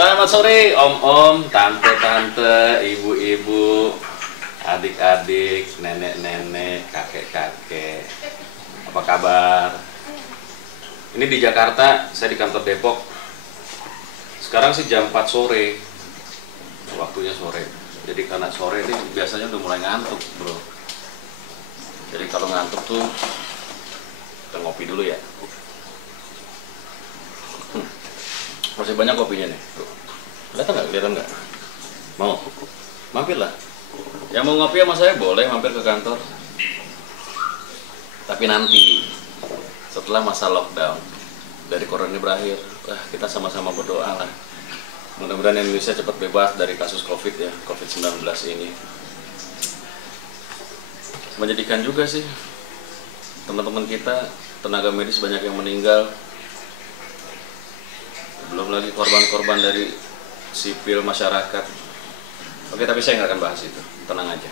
Selamat sore om-om, tante-tante, ibu-ibu, adik-adik, nenek-nenek, kakek-kakek. Apa kabar? Ini di Jakarta, saya di kantor Depok. Sekarang sih jam 4 sore. Waktunya sore. Jadi karena sore ini biasanya udah mulai ngantuk, bro. Jadi kalau ngantuk tuh kita ngopi dulu ya. Masih banyak kopinya nih. Tuh. Kelihatan nggak? Mau? Mampir lah. Yang mau ngopi sama saya boleh mampir ke kantor. Tapi nanti setelah masa lockdown dari corona ini berakhir, kita sama-sama berdoa lah. Mudah-mudahan Indonesia cepat bebas dari kasus COVID-19 ini. Menyedihkan juga sih. Teman-teman kita, tenaga medis banyak yang meninggal. Belum lagi korban-korban dari sipil masyarakat. Oke, tapi saya nggak akan bahas itu, tenang aja.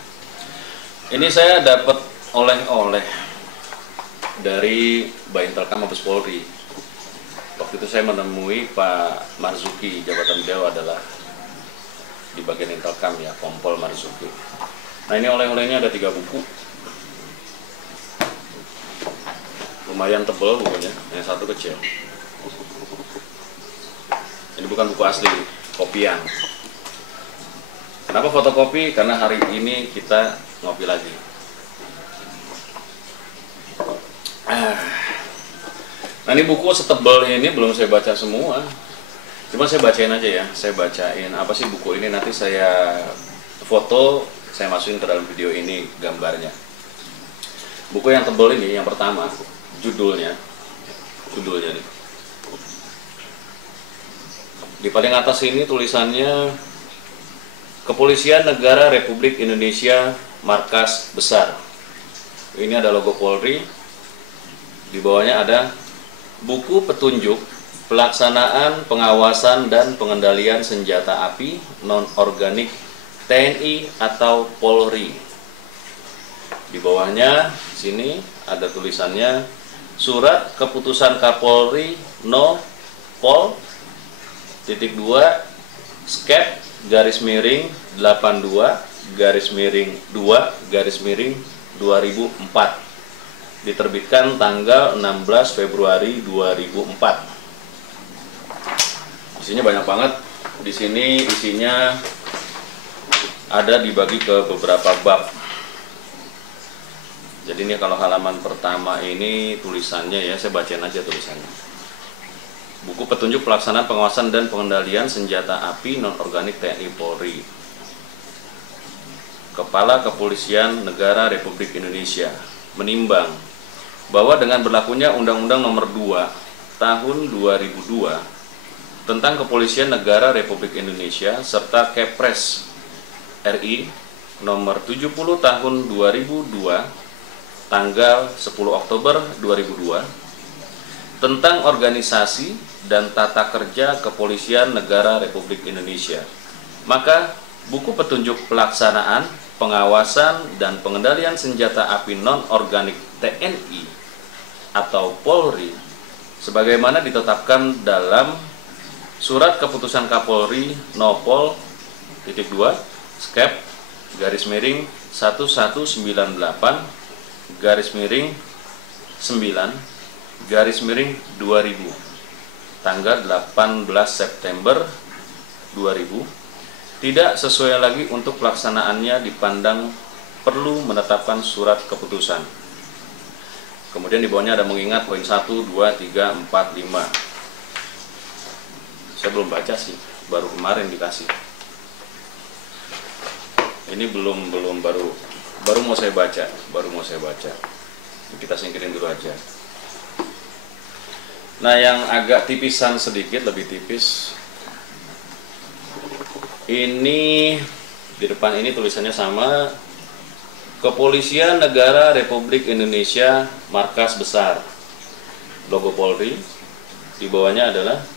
Ini saya dapat oleh-oleh dari Baintelkam Mabes Polri. Waktu itu saya menemui Pak Marzuki, jabatan beliau adalah di bagian Intelkam ya, Kompol Marzuki. Nah, ini oleh-olehnya ada 3 buku. Lumayan tebal bukunya, yang satu kecil. Ini bukan buku asli, kopian. Kenapa fotokopi? Karena hari ini kita ngopi lagi. Nah, ini buku setebal ini belum saya baca semua. Cuma saya bacain aja ya. Saya bacain apa sih buku ini, nanti saya foto, saya masukin ke dalam video ini gambarnya. Buku yang tebal ini, yang pertama, judulnya nih. Di paling atas ini tulisannya Kepolisian Negara Republik Indonesia Markas Besar. Ini ada logo Polri. Di bawahnya ada buku petunjuk pelaksanaan pengawasan dan pengendalian senjata api non-organik TNI atau Polri. Di bawahnya sini ada tulisannya Surat Keputusan Kapolri No Pol titik 2 skep garis miring 82 garis miring 2 garis miring 2004, diterbitkan tanggal 16 Februari 2004. Isinya banyak banget. Di sini isinya ada dibagi ke beberapa bab. Jadi ini kalau halaman pertama ini tulisannya ya, saya bacain aja tulisannya. Buku petunjuk pelaksanaan pengawasan dan pengendalian senjata api non-organik TNI Polri. Kepala Kepolisian Negara Republik Indonesia menimbang bahwa dengan berlakunya Undang-Undang Nomor 2 Tahun 2002 tentang Kepolisian Negara Republik Indonesia serta Kepres RI Nomor 70 Tahun 2002 tanggal 10 Oktober 2002 tentang organisasi dan tata kerja Kepolisian Negara Republik Indonesia. Maka buku petunjuk pelaksanaan, pengawasan, dan pengendalian senjata api non-organik TNI atau Polri sebagaimana ditetapkan dalam Surat Keputusan Kapolri Nopol titik 2 skep garis miring 1198 garis miring 9 garis miring 2000 tanggal 18 September 2000 tidak sesuai lagi untuk pelaksanaannya dipandang perlu menetapkan surat keputusan. Kemudian di bawahnya ada mengingat poin 1, 2, 3, 4, 5. Saya belum baca sih, baru kemarin dikasih. Ini belum baru mau saya baca. Kita singkirin dulu aja. Nah, yang agak tipisan sedikit, lebih tipis, ini di depan ini tulisannya sama, Kepolisian Negara Republik Indonesia Markas Besar, logo Polri. Di bawahnya adalah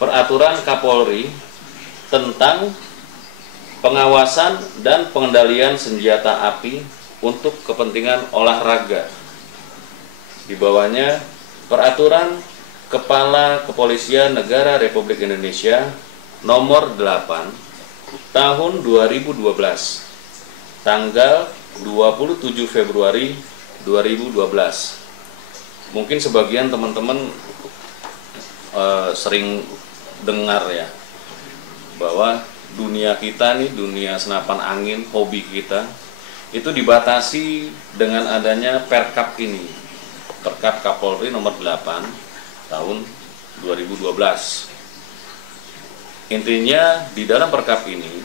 Peraturan Kapolri tentang pengawasan dan pengendalian senjata api untuk kepentingan olahraga. Di bawahnya Peraturan Kepala Kepolisian Negara Republik Indonesia nomor 8 tahun 2012, tanggal 27 Februari 2012. Mungkin sebagian teman-teman sering dengar ya, bahwa dunia kita nih, dunia senapan angin, hobi kita, itu dibatasi dengan adanya Perkap ini. Perkap Kapolri nomor 8 tahun 2012. Intinya di dalam Perkap ini,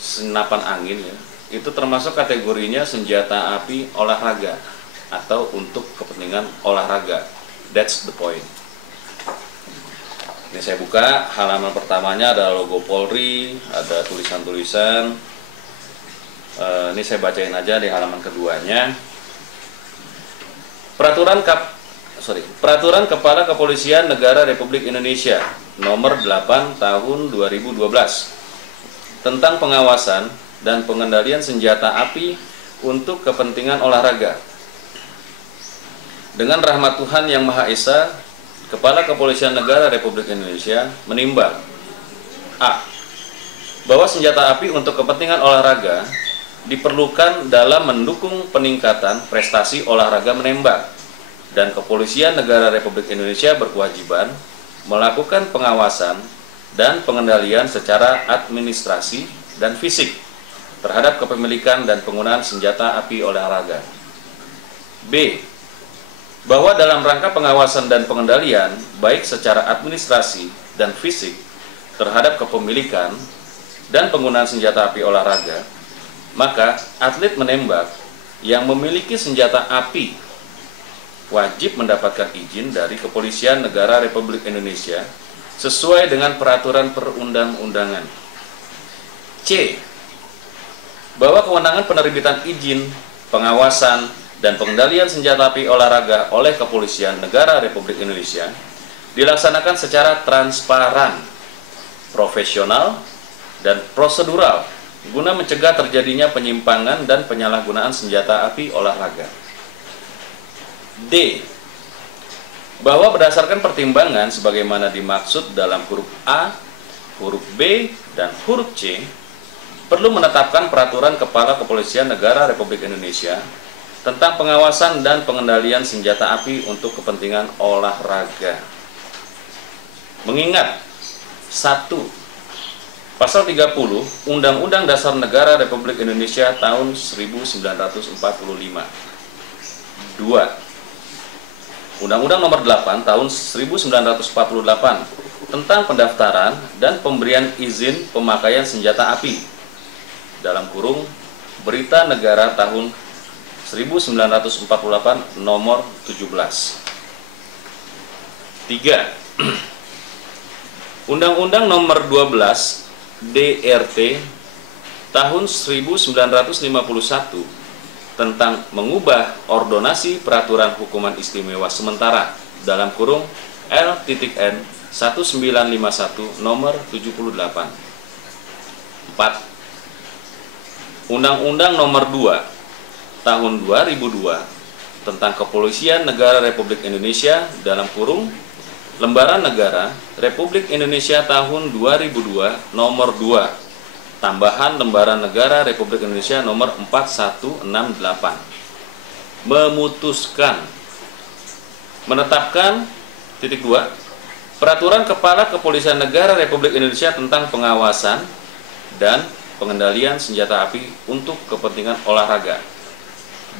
senapan angin ya, itu termasuk kategorinya senjata api olahraga atau untuk kepentingan olahraga. That's the point. Ini saya buka, halaman pertamanya ada logo Polri, ada tulisan-tulisan. Ini saya bacain aja di halaman keduanya. Peraturan Kepala Kepolisian Negara Republik Indonesia nomor 8 tahun 2012 tentang pengawasan dan pengendalian senjata api untuk kepentingan olahraga. Dengan rahmat Tuhan Yang Maha Esa, Kepala Kepolisian Negara Republik Indonesia menimbang: A. Bahwa senjata api untuk kepentingan olahraga diperlukan dalam mendukung peningkatan prestasi olahraga menembak, dan Kepolisian Negara Republik Indonesia berkewajiban melakukan pengawasan dan pengendalian secara administrasi dan fisik terhadap kepemilikan dan penggunaan senjata api olahraga. B. Bahwa dalam rangka pengawasan dan pengendalian, baik secara administrasi dan fisik terhadap kepemilikan dan penggunaan senjata api olahraga, maka atlet menembak yang memiliki senjata api wajib mendapatkan izin dari Kepolisian Negara Republik Indonesia sesuai dengan peraturan perundang-undangan. C. Bahwa kewenangan penerbitan izin, pengawasan, dan pengendalian senjata api olahraga oleh Kepolisian Negara Republik Indonesia dilaksanakan secara transparan, profesional, dan prosedural guna mencegah terjadinya penyimpangan dan penyalahgunaan senjata api olahraga. D. Bahwa berdasarkan pertimbangan sebagaimana dimaksud dalam huruf A, huruf B, dan huruf C, perlu menetapkan peraturan Kepala Kepolisian Negara Republik Indonesia tentang pengawasan dan pengendalian senjata api untuk kepentingan olahraga. Mengingat 1. Pasal 30 Undang-Undang Dasar Negara Republik Indonesia tahun 1945. 2. Undang-Undang Nomor 8 tahun 1948 tentang pendaftaran dan pemberian izin pemakaian senjata api dalam kurung Berita Negara tahun 1948 nomor 17. 3. Undang-Undang Nomor 12 DRT tahun 1951 tentang mengubah ordonasi peraturan hukuman istimewa sementara dalam kurung L.N 1951 nomor 78. 4. Undang-Undang Nomor 2 tahun 2002 tentang Kepolisian Negara Republik Indonesia dalam kurung Lembaran Negara Republik Indonesia tahun 2002 nomor 2 tambahan Lembaran Negara Republik Indonesia nomor 4168 memutuskan menetapkan 2. Peraturan Kepala Kepolisian Negara Republik Indonesia tentang pengawasan dan pengendalian senjata api untuk kepentingan olahraga.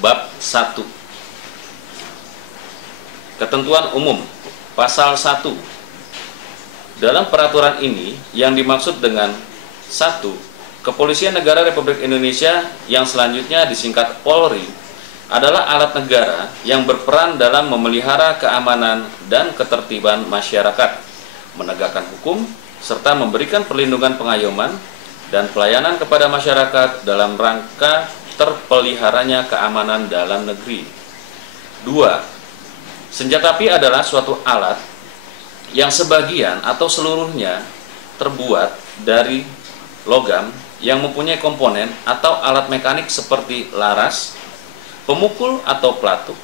Bab 1. Ketentuan umum. Pasal 1. Dalam peraturan ini yang dimaksud dengan 1. Kepolisian Negara Republik Indonesia yang selanjutnya disingkat Polri adalah alat negara yang berperan dalam memelihara keamanan dan ketertiban masyarakat, menegakkan hukum, serta memberikan perlindungan pengayoman dan pelayanan kepada masyarakat dalam rangka terpeliharanya keamanan dalam negeri. 2. Senjata api adalah suatu alat yang sebagian atau seluruhnya terbuat dari logam yang mempunyai komponen atau alat mekanik seperti laras, pemukul atau pelatuk,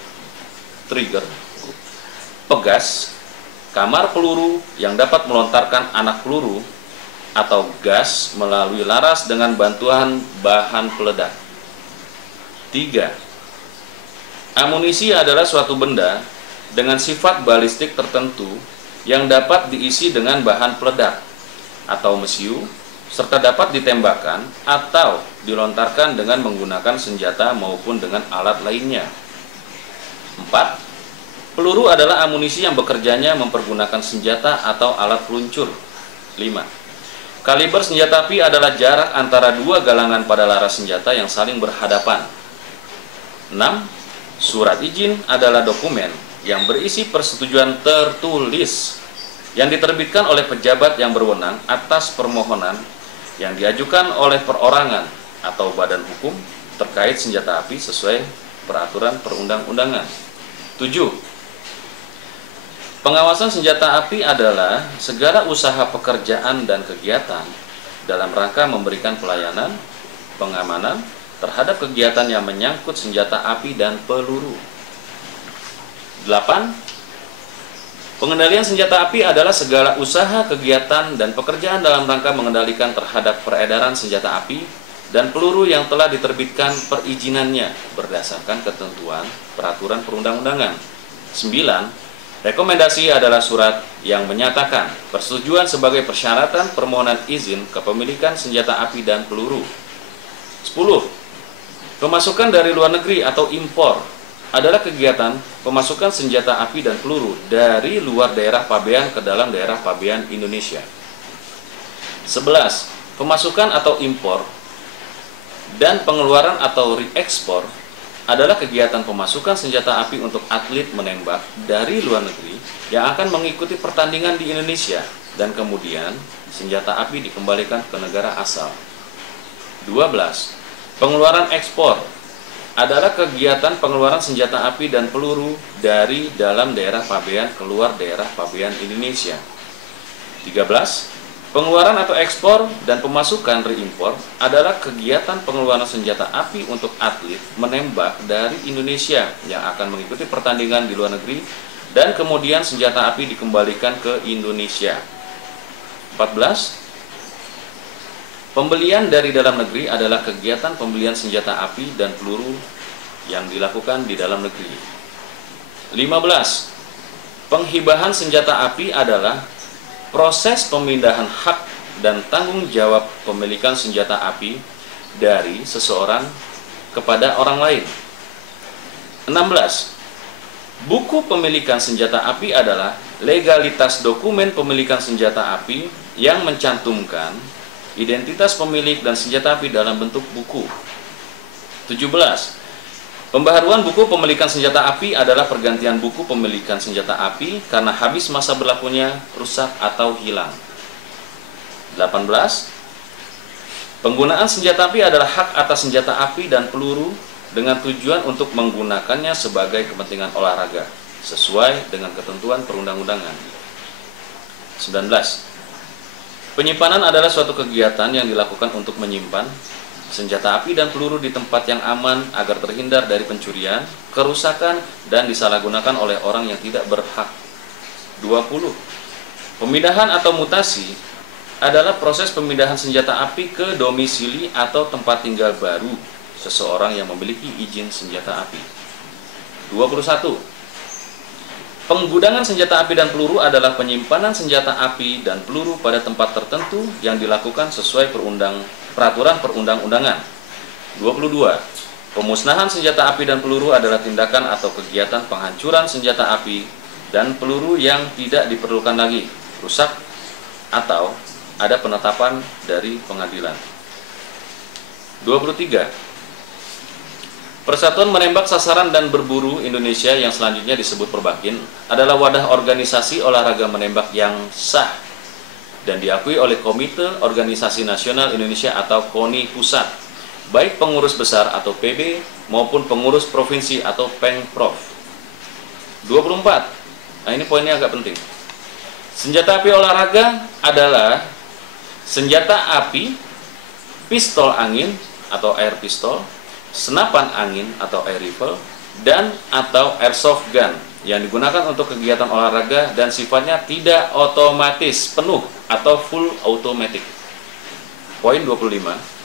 trigger, pegas, kamar peluru yang dapat melontarkan anak peluru atau gas melalui laras dengan bantuan bahan peledak. 3. Amunisi adalah suatu benda dengan sifat balistik tertentu yang dapat diisi dengan bahan peledak atau mesiu, serta dapat ditembakkan atau dilontarkan dengan menggunakan senjata maupun dengan alat lainnya. 4. Peluru adalah amunisi yang bekerjanya mempergunakan senjata atau alat peluncur. 5. Kaliber senjata api adalah jarak antara dua galangan pada laras senjata yang saling berhadapan. 6. Surat izin adalah dokumen yang berisi persetujuan tertulis yang diterbitkan oleh pejabat yang berwenang atas permohonan yang diajukan oleh perorangan atau badan hukum terkait senjata api sesuai peraturan perundang-undangan. 7. Pengawasan senjata api adalah segala usaha pekerjaan dan kegiatan dalam rangka memberikan pelayanan, pengamanan terhadap kegiatan yang menyangkut senjata api dan peluru. 8. Pengendalian senjata api adalah segala usaha, kegiatan, dan pekerjaan dalam rangka mengendalikan terhadap peredaran senjata api dan peluru yang telah diterbitkan perizinannya berdasarkan ketentuan peraturan perundang-undangan. 9. Rekomendasi adalah surat yang menyatakan persetujuan sebagai persyaratan permohonan izin kepemilikan senjata api dan peluru. 10. Pemasukan dari luar negeri atau impor adalah kegiatan pemasukan senjata api dan peluru dari luar daerah pabean ke dalam daerah pabean Indonesia. 11. Pemasukan atau impor dan pengeluaran atau reekspor adalah kegiatan pemasukan senjata api untuk atlet menembak dari luar negeri yang akan mengikuti pertandingan di Indonesia dan kemudian senjata api dikembalikan ke negara asal. 12. Pengeluaran ekspor adalah kegiatan pengeluaran senjata api dan peluru dari dalam daerah pabean keluar daerah pabean Indonesia. 13. Pengeluaran atau ekspor dan pemasukan reimpor adalah kegiatan pengeluaran senjata api untuk atlet menembak dari Indonesia yang akan mengikuti pertandingan di luar negeri dan kemudian senjata api dikembalikan ke Indonesia. 14. Pembelian dari dalam negeri adalah kegiatan pembelian senjata api dan peluru yang dilakukan di dalam negeri. 15. Penghibahan senjata api adalah proses pemindahan hak dan tanggung jawab pemilikan senjata api dari seseorang kepada orang lain. 16. Buku pemilikan senjata api adalah legalitas dokumen pemilikan senjata api yang mencantumkan identitas pemilik dan senjata api dalam bentuk buku. 17. Pembaharuan buku pemilikan senjata api adalah pergantian buku pemilikan senjata api karena habis masa berlakunya, rusak atau hilang. 18. Penggunaan senjata api adalah hak atas senjata api dan peluru dengan tujuan untuk menggunakannya sebagai kepentingan olahraga sesuai dengan ketentuan perundang-undangan. 19. Penyimpanan adalah suatu kegiatan yang dilakukan untuk menyimpan senjata api dan peluru di tempat yang aman agar terhindar dari pencurian, kerusakan, dan disalahgunakan oleh orang yang tidak berhak. 20. Pemindahan atau mutasi adalah proses pemindahan senjata api ke domisili atau tempat tinggal baru seseorang yang memiliki izin senjata api. 21. Penggudangan senjata api dan peluru adalah penyimpanan senjata api dan peluru pada tempat tertentu yang dilakukan sesuai peraturan perundang-undangan. 22. Pemusnahan senjata api dan peluru adalah tindakan atau kegiatan penghancuran senjata api dan peluru yang tidak diperlukan lagi, rusak, atau ada penetapan dari pengadilan. 23. Persatuan Menembak Sasaran dan Berburu Indonesia yang selanjutnya disebut Perbakin adalah wadah organisasi olahraga menembak yang sah dan diakui oleh Komite Organisasi Nasional Indonesia atau KONI Pusat, baik pengurus besar atau PB maupun pengurus provinsi atau Pengprov. 24. Nah, ini poinnya agak penting. Senjata api olahraga adalah senjata api, pistol angin atau air pistol, senapan angin atau air rifle, dan atau airsoft gun yang digunakan untuk kegiatan olahraga dan sifatnya tidak otomatis penuh atau full automatic. Poin 25.